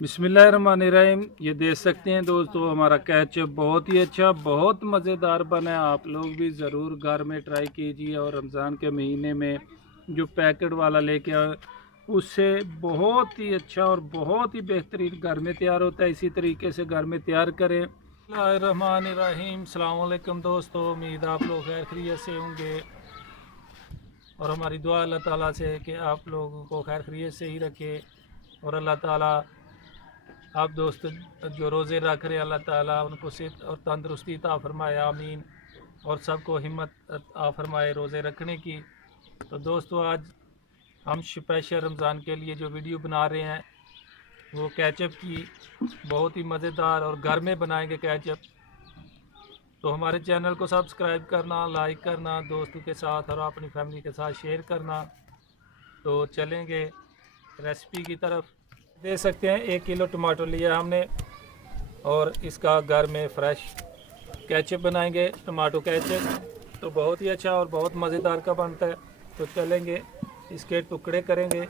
बिस्मिल्लाहिर्रहमानिर्रहीम। ये देख सकते हैं दोस्तों, हमारा केचप बहुत ही अच्छा, बहुत मज़ेदार बना है। आप लोग भी ज़रूर घर में ट्राई कीजिए। और रमज़ान के महीने में जो पैकेट वाला लेके आए उससे बहुत ही अच्छा और बहुत ही बेहतरीन घर में तैयार होता है। इसी तरीके से घर में तैयार करें। बिस्मिल्लाहिर्रहमानिर्रहीम। अस्सलाम वालेकुम दोस्तों, उम्मीद आप लोग खैर खैरियत से होंगे और हमारी दुआ अल्लाह ताला से है कि आप लोगों को खैर खैरियत से ही रखे। और अल्लाह ताला आप दोस्त जो रोज़े रख रहे अल्लाह ताला उनको सेहत और तंदरुस्ती अता फरमाए, आमीन। और सबको हिम्मत अता फरमाए रोज़े रखने की। तो दोस्तों, आज हम स्पेशल रमज़ान के लिए जो वीडियो बना रहे हैं वो केचप की, बहुत ही मज़ेदार, और घर में बनाएंगे केचप। तो हमारे चैनल को सब्सक्राइब करना, लाइक करना, दोस्तों के साथ और अपनी फैमिली के साथ शेयर करना। तो चलेंगे रेसिपी की तरफ। देख सकते हैं 1 किलो टमाटर लिया हमने और इसका घर में फ्रेश केचप बनाएंगे, टमाटो केचप। तो बहुत ही अच्छा और बहुत मज़ेदार का बनता है। तो चलेंगे इसके टुकड़े करेंगे।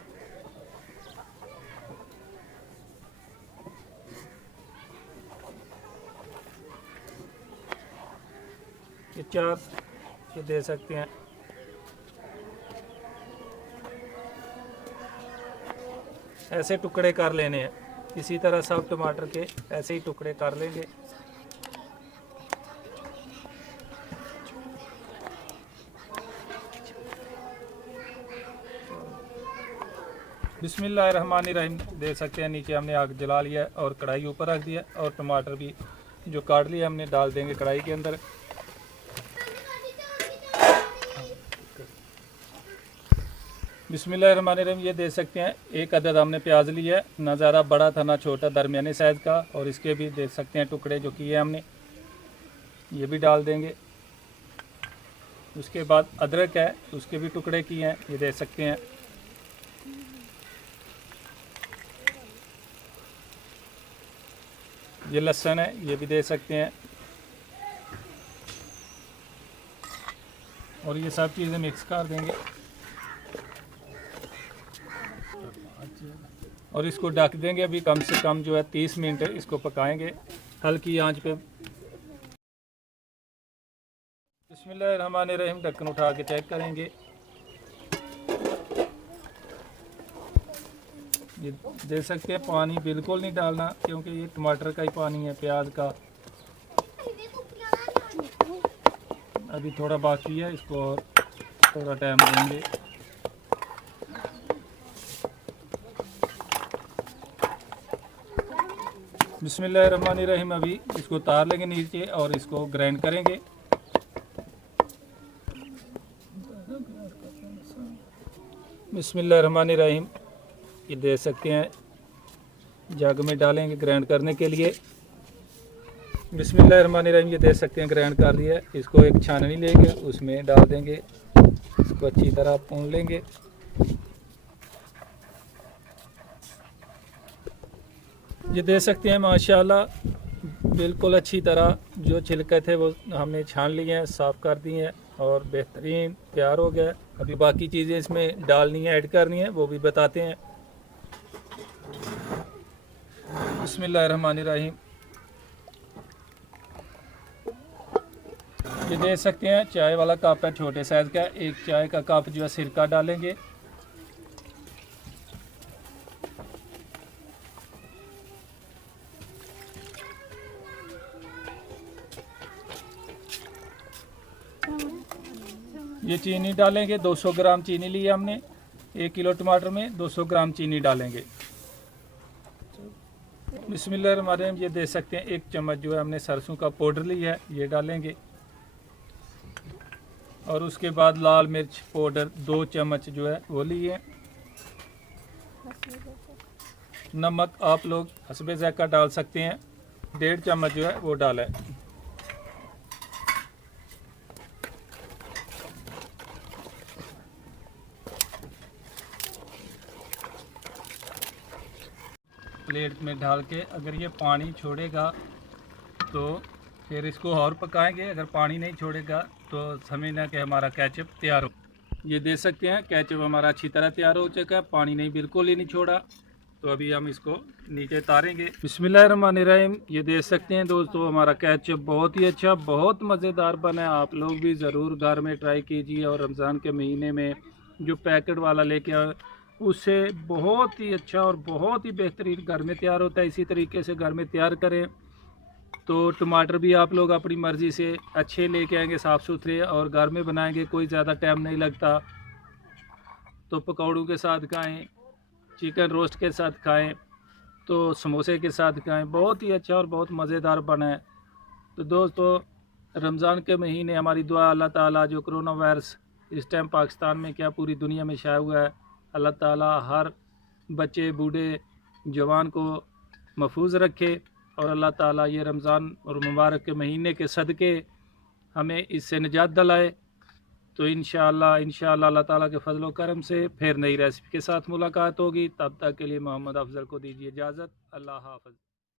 ये 4 ये दे सकते हैं। ऐसे टुकड़े कर लेने हैं, इसी तरह सब टमाटर के ऐसे ही टुकड़े कर लेंगे। बिस्मिल्लाहिर्रहमानिर्रहीम। देख सकते हैं नीचे हमने आग जला लिया है और कढ़ाई ऊपर रख दिया, और टमाटर भी जो काट लिए हमने डाल देंगे कढ़ाई के अंदर। बिस्मिल्लाहिर्रहमानिर्रहीम। ये देख सकते हैं 1 अदद हमने प्याज लिया है, ना ज़्यादा बड़ा था ना छोटा, दरमियाने साइज़ का। और इसके भी देख सकते हैं टुकड़े जो किए हमने, ये भी डाल देंगे। उसके बाद अदरक है, उसके भी टुकड़े किए हैं, ये देख सकते हैं। ये लहसुन है, ये भी देख सकते हैं। और ये सब चीज़ें मिक्स कर देंगे और इसको ढक देंगे। अभी कम से कम जो है 30 मिनट इसको पकाएंगे हल्की आंच पे। बिस्मिल्लाहिर्रहमानिर्रहीम। ढक्कन उठा के चेक करेंगे। ये देख सकते हैं पानी बिल्कुल नहीं डालना, क्योंकि ये टमाटर का ही पानी है, प्याज का। अभी थोड़ा बाकी है, इसको और थोड़ा टाइम देंगे। बिस्मिल्लाहिर्रहमानिर्रहीम। अभी इसको उतार लेंगे नीचे और इसको ग्राइंड करेंगे। बिस्मिल्लाहिर्रहमानिर्रहीम। ये देख सकते हैं जग में डालेंगे ग्राइंड करने के लिए। बिस्मिल्लाहिर्रहमानिर्रहीम। ये देख सकते हैं ग्राइंड कर दिया है। इसको एक छाननी लेंगे, उसमें डाल देंगे, इसको अच्छी तरह भून लेंगे। ये देख सकते हैं माशाल्लाह बिल्कुल अच्छी तरह जो छिलके थे वो हमने छान लिए हैं, साफ़ कर दिए हैं और बेहतरीन तैयार हो गया। अभी बाकी चीज़ें इसमें डालनी है, ऐड करनी है, वो भी बताते हैं। बिस्मिल्लाहिर्रहमानिर्रहीम। ये देख सकते हैं चाय वाला कप है, छोटे साइज़ का। 1 चाय का कप जो है सिरका डालेंगे। ये चीनी डालेंगे, 200 ग्राम चीनी ली है हमने। 1 किलो टमाटर में 200 ग्राम चीनी डालेंगे। बिस्मिल्लाहिर्रहमानिर्रहीम। ये देख सकते हैं 1 चम्मच जो है हमने सरसों का पाउडर लिया है, ये डालेंगे। और उसके बाद लाल मिर्च पाउडर 2 चम्मच जो है वो लिए। नमक आप लोग हस्बे ज़ायक़ा डाल सकते हैं, 1.5 चम्मच जो है वो डाला है। प्लेट में डाल के अगर ये पानी छोड़ेगा तो फिर इसको और पकाएंगे। अगर पानी नहीं छोड़ेगा तो समझना कि हमारा केचप तैयार हो। ये देख सकते हैं केचप हमारा अच्छी तरह तैयार हो चुका है, पानी नहीं बिल्कुल ही नहीं छोड़ा। तो अभी हम इसको नीचे तारेंगे। बिस्मिल्लाहिर्रहमानिर्रहीम। ये देख सकते हैं दोस्तों, हमारा केचप बहुत ही अच्छा, बहुत मज़ेदार बना है। आप लोग भी ज़रूर घर में ट्राई कीजिए। और रमज़ान के महीने में जो पैकेट वाला लेके आए उससे बहुत ही अच्छा और बहुत ही बेहतरीन घर में तैयार होता है। इसी तरीके से घर में तैयार करें। तो टमाटर भी आप लोग अपनी मर्ज़ी से अच्छे लेके आएंगे, साफ़ सुथरे, और घर में बनाएंगे, कोई ज़्यादा टाइम नहीं लगता। तो पकौड़ों के साथ खाएं, चिकन रोस्ट के साथ खाएं, तो समोसे के साथ खाएं, बहुत ही अच्छा और बहुत मज़ेदार बना है। तो दोस्तों, रमज़ान के महीने हमारी दुआ अल्लाह ताला, जो कोरोना वायरस इस टाइम पाकिस्तान में क्या पूरी दुनिया में छाया हुआ है, अल्लाह ताला हर बच्चे बूढ़े जवान को महफूज रखे। और अल्लाह ताला ये रमज़ान और मुबारक के महीने के सदक़े हमें इससे निजात दिलाए। तो इंशाअल्लाह अल्लाह ताला के फजल व करम से फिर नई रेसिपी के साथ मुलाकात होगी। तब तक के लिए मोहम्मद अफजल को दीजिए इजाज़त। अल्लाह हाफ़िज़।